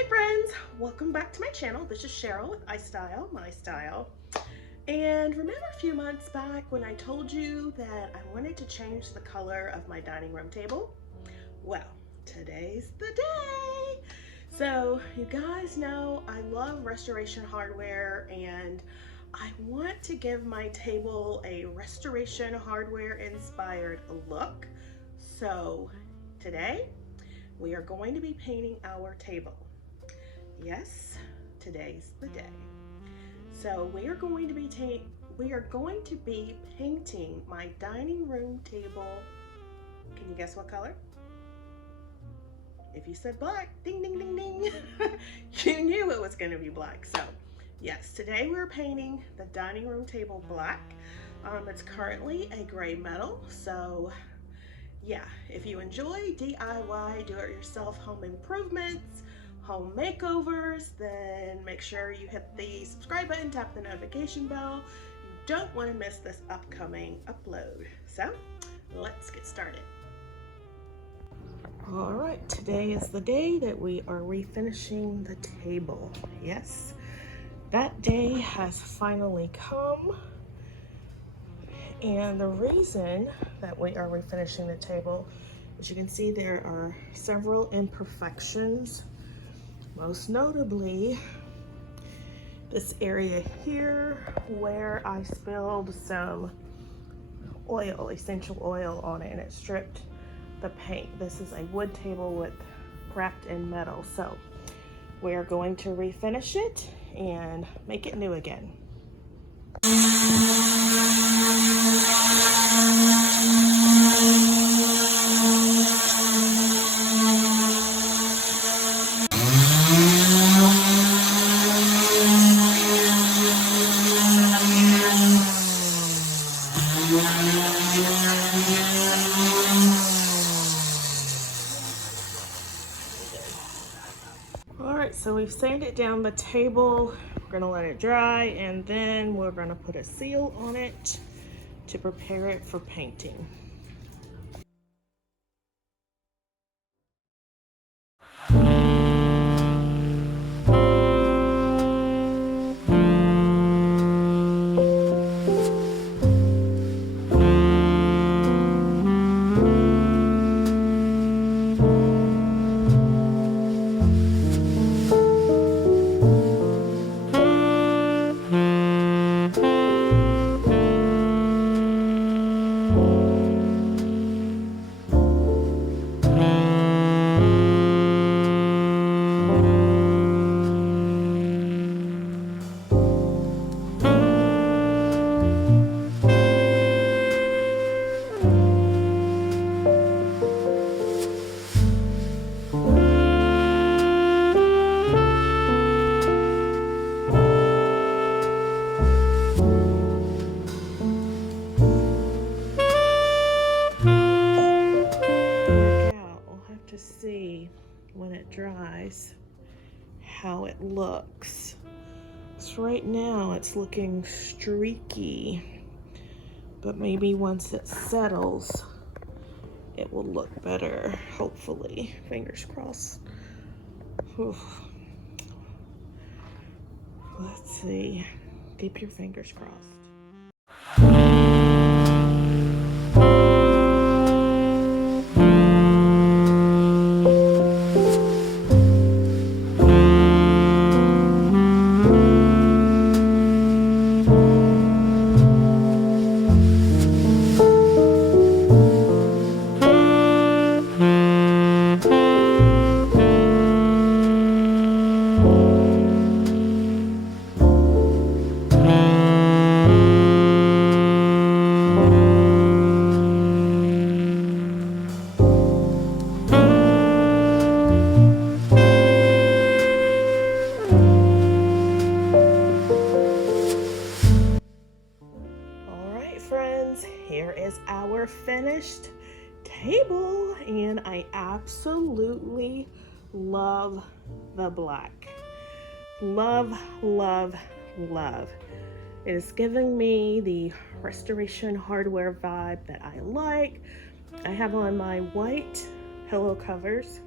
Hey friends, welcome back to my channel. This is Sheryl with iStylEMYSTYLE. And remember a few months back when I told you that I wanted to change the color of my dining room table? Well, today's the day. So you guys know I love restoration hardware and I want to give my table a restoration hardware inspired look. So today we are going to be painting our table. Yes, today's the day. So we are going to be painting my dining room table. Can you guess what color? If you said black, ding ding ding ding, you knew it was going to be black. So yes, today we're painting the dining room table black. It's currently a gray metal, so yeah, if you enjoy DIY, do-it-yourself home improvements, home makeovers, then make sure you hit the subscribe button, tap the notification bell. You don't want to miss this upcoming upload. So let's get started. All right, today is the day that we are refinishing the table. Yes, that day has finally come. And the reason that we are refinishing the table, as you can see, there are several imperfections. Most notably, this area here where I spilled some oil, essential oil on it, and it stripped the paint. This is a wood table wrapped in metal. So we are going to refinish it and make it new again. Alright, so we've sanded down the table. We're going to let it dry, and then we're going to put a seal on it to prepare it for painting. To see when it dries how it looks. So right now it's looking streaky, but maybe once it settles it will look better, hopefully. Fingers crossed. Oof. Let's see, keep your fingers crossed. Friends, here is our finished table, and I absolutely love the black. Love, love, love. It is giving me the restoration hardware vibe that I like. I have on my white pillow covers,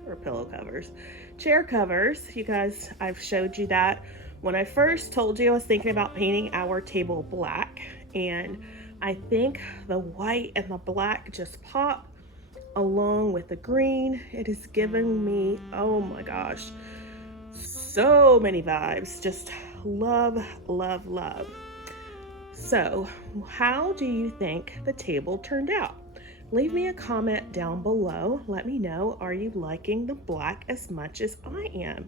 chair covers. You guys, I've showed you that when I first told you I was thinking about painting our table black, and I think the white and the black just pop along with the green. It is giving me, oh my gosh, so many vibes. Just love, love, love. So, how do you think the table turned out? Leave me a comment down below. Let me know, are you liking the black as much as I am?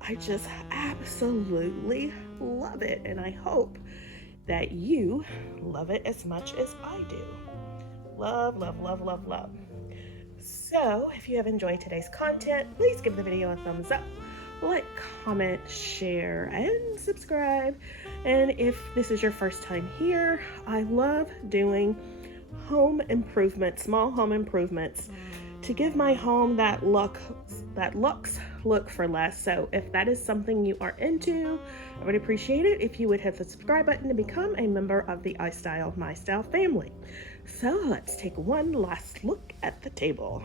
I just absolutely love it, and I hope that you love it as much as I do. Love, love, love, love, love. So, if you have enjoyed today's content, please give the video a thumbs up, like, comment, share, and subscribe. And if this is your first time here, I love doing home improvements, small home improvements, to give my home that luxe look for less. So if that is something you are into, I would appreciate it if you would hit the subscribe button to become a member of the iStylEMYSTYLE family. So let's take one last look at the table.